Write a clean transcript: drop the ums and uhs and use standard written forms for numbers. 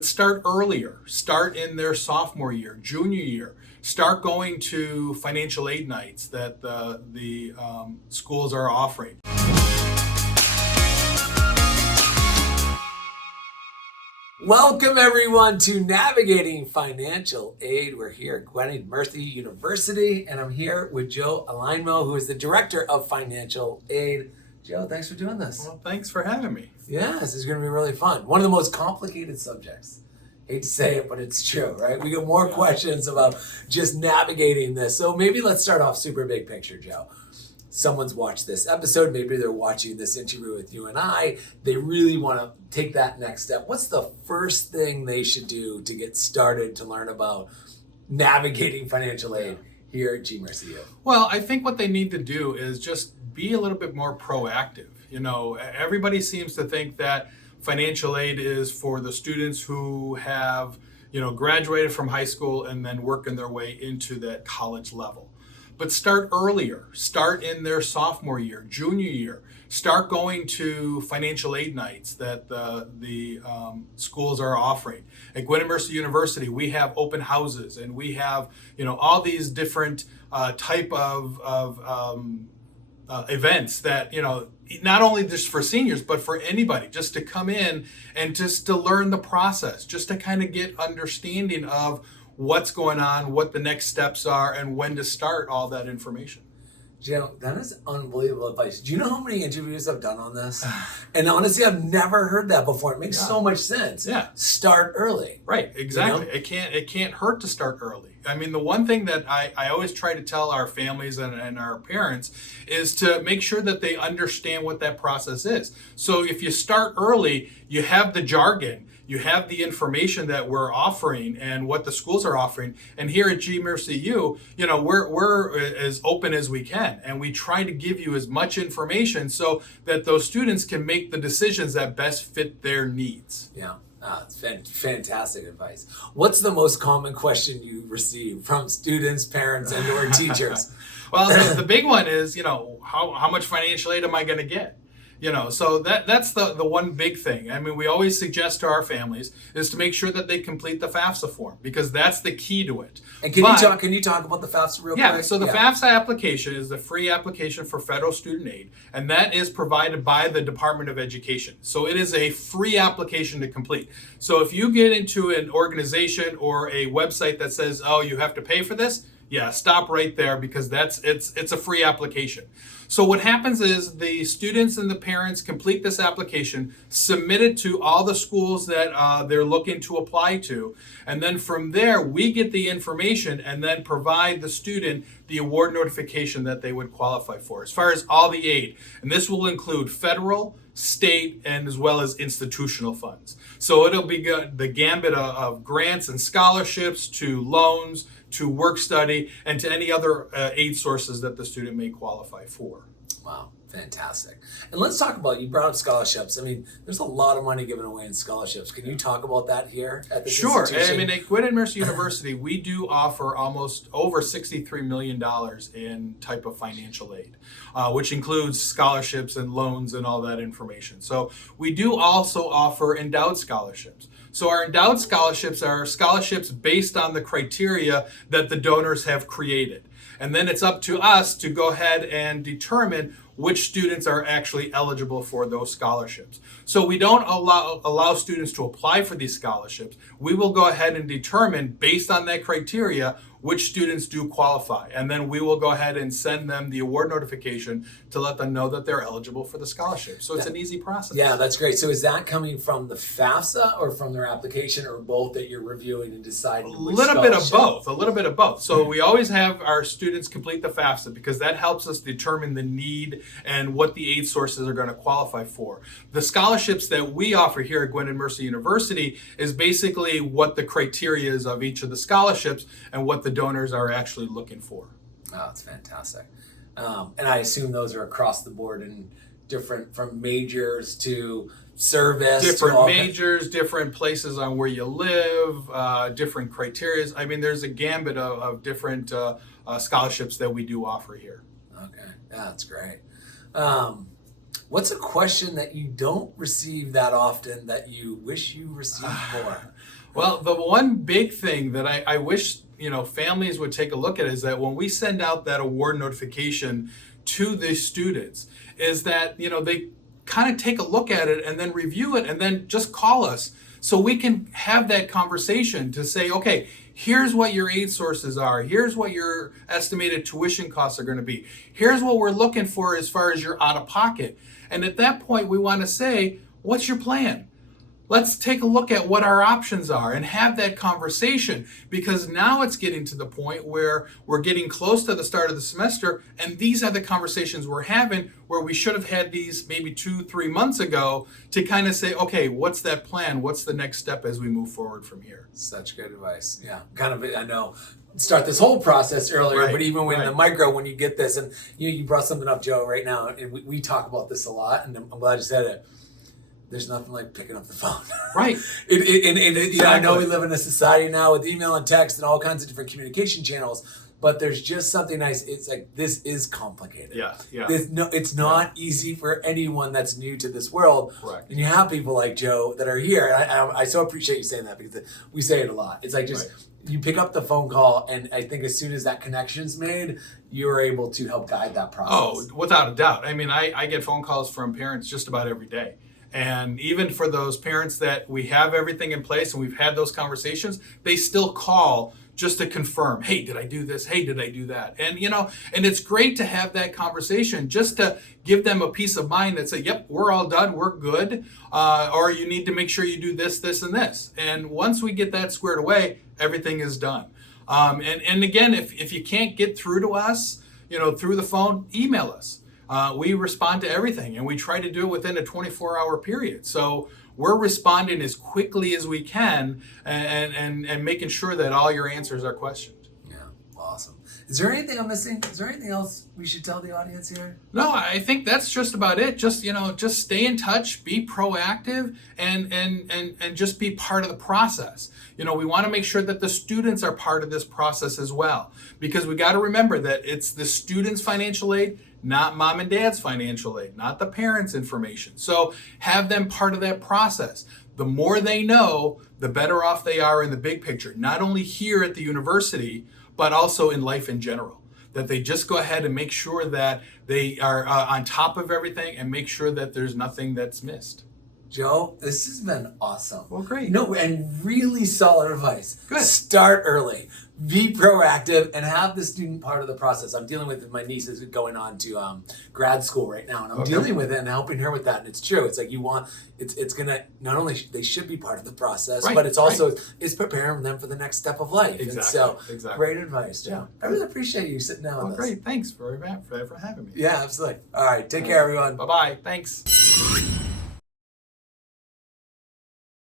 Start earlier, start in their sophomore year, junior year, start going to financial aid nights that the schools are offering. Welcome everyone to Navigating Financial Aid. We're here at GMercyU University, and I'm here with Joe Alaimo, who is the Director of Financial Aid. Joe, thanks for doing this. Well, thanks for having me. Yeah, this is going to be really fun. One of the most complicated subjects. Hate to say it, but it's true, right? We get more questions about just navigating this. So maybe let's start off super big picture, Joe. Someone's watched this episode, maybe they're watching this interview with you and I, they really want to take that next step. What's the first thing they should do to get started to learn about navigating financial aid here at GMercyU? Well, I think what they need to do is just be a little bit more proactive. You know, everybody seems to think that financial aid is for the students who have, graduated from high school and then working their way into that college level. But start earlier, start in their sophomore year, junior year, start going to financial aid nights that the schools are offering. At GMercyU University, we have open houses and we have, all these different type of events that, not only just for seniors, but for anybody, just to come in and just to learn the process, just to kind of get understanding of what's going on, what the next steps are, and when to start all that information. Joe, that is unbelievable advice. Do you know how many interviews I've done on this? And honestly, I've never heard that before. It makes so much sense. Yeah. Start early. Right, exactly. It can't hurt to start early. I mean, the one thing that I always try to tell our families and our parents is to make sure that they understand what that process is. So if you start early, you have the jargon, you have the information that we're offering and what the schools are offering. And here at GMercyU, we're as open as we can. And we try to give you as much information so that those students can make the decisions that best fit their needs. Yeah. It's fantastic advice. What's the most common question you receive from students, parents, and or teachers? Well, the big one is, how much financial aid am I going to get? So that's the one big thing. I mean, we always suggest to our families is to make sure that they complete the FAFSA form because that's the key to it. And can you talk about the FAFSA real quick? Yeah, so the FAFSA application is the free application for federal student aid, and that is provided by the Department of Education. So it is a free application to complete. So if you get into an organization or a website that says, oh, you have to pay for this, yeah, stop right there because it's a free application. So what happens is the students and the parents complete this application, submit it to all the schools that they're looking to apply to, and then from there we get the information and then provide the student the award notification that they would qualify for as far as all the aid. And this will include federal, state, and as well as institutional funds. So it'll be the gambit of grants and scholarships to loans, to work study, and to any other aid sources that the student may qualify for. Wow, fantastic. And let's talk about, you brought up scholarships. I mean, there's a lot of money given away in scholarships. Can you talk about that here at this institution? I mean, at GMercyU University, we do offer almost over $63 million in type of financial aid, which includes scholarships and loans and all that information. So we do also offer endowed scholarships. So our endowed scholarships are scholarships based on the criteria that the donors have created. And then it's up to us to go ahead and determine which students are actually eligible for those scholarships. So we don't allow students to apply for these scholarships. We will go ahead and determine based on that criteria which students do qualify. And then we will go ahead and send them the award notification to let them know that they're eligible for the scholarship. So it's an easy process. Yeah, that's great. So is that coming from the FAFSA or from their application or both that you're reviewing and deciding? A little bit of both. So we always have our students complete the FAFSA because that helps us determine the need and what the aid sources are going to qualify for. The scholarships that we offer here at GMercyU University is basically what the criteria is of each of the scholarships and what the donors are actually looking for. Oh, that's fantastic. And I assume those are across the board and different from majors to service. Different majors, different places on where you live, different criteria. I mean, there's a gambit of different scholarships that we do offer here. Okay, that's great. What's a question that you don't receive that often that you wish you received more? Well, the one big thing that I wish families would take a look at is that when we send out that award notification to the students, is that they kind of take a look at it and then review it and then just call us so we can have that conversation to say, okay, here's what your aid sources are. Here's what your estimated tuition costs are going to be. Here's what we're looking for as far as your out of pocket. And at that point, we want to say, what's your plan? Let's take a look at what our options are and have that conversation, because now it's getting to the point where we're getting close to the start of the semester, and these are the conversations we're having where we should have had these maybe 2-3 months ago to kind of say, okay, what's that plan? What's the next step as we move forward from here? Such good advice. Yeah, kind of, I know, start this whole process earlier, Right, but even when right. the micro, when you get this, and you brought something up, Joe, right now, and we talk about this a lot, and I'm glad you said it. There's nothing like picking up the phone. Right. I know we live in a society now with email and text and all kinds of different communication channels, but there's just something nice. It's like, this is complicated. Yeah. It's not easy for anyone that's new to this world. Correct. And you have people like Joe that are here. And I so appreciate you saying that, because we say it a lot. It's like, just you pick up the phone call, and I think as soon as that connection's made, you're able to help guide that process. Oh, without a doubt. I mean, I get phone calls from parents just about every day. And even for those parents that we have everything in place and we've had those conversations, they still call just to confirm, hey, did I do this? Hey, did I do that? And, and it's great to have that conversation just to give them a peace of mind that say, yep, we're all done, we're good. Or you need to make sure you do this, this, and this. And once we get that squared away, everything is done. And again, if you can't get through to us, through the phone, email us. We respond to everything, and we try to do it within a 24-hour period. So we're responding as quickly as we can and making sure that all your answers are questioned. Yeah, awesome. Is there anything I'm missing? Is there anything else we should tell the audience here? No, I think that's just about it. Just just stay in touch, be proactive, and just be part of the process. We want to make sure that the students are part of this process as well, because we got to remember that it's the students' financial aid, not mom and dad's financial aid, not the parents' information. So have them part of that process. The more they know, the better off they are in the big picture, not only here at the university, but also in life in general. That they just go ahead and make sure that they are on top of everything and make sure that there's nothing that's missed. Joe, this has been awesome. Well, great. And really solid advice. Good. Start early, be proactive, and have the student part of the process. I'm dealing with my niece is going on to grad school right now, and I'm dealing with it and helping her with that. And it's true. It's like it's gonna, not only they should be part of the process, but it's also it's preparing them for the next step of life. Exactly. And so, great advice, Joe. I really appreciate you sitting down with us. Great. Thanks for having me. Yeah, absolutely. All right, take care, everyone. Bye-bye. Thanks.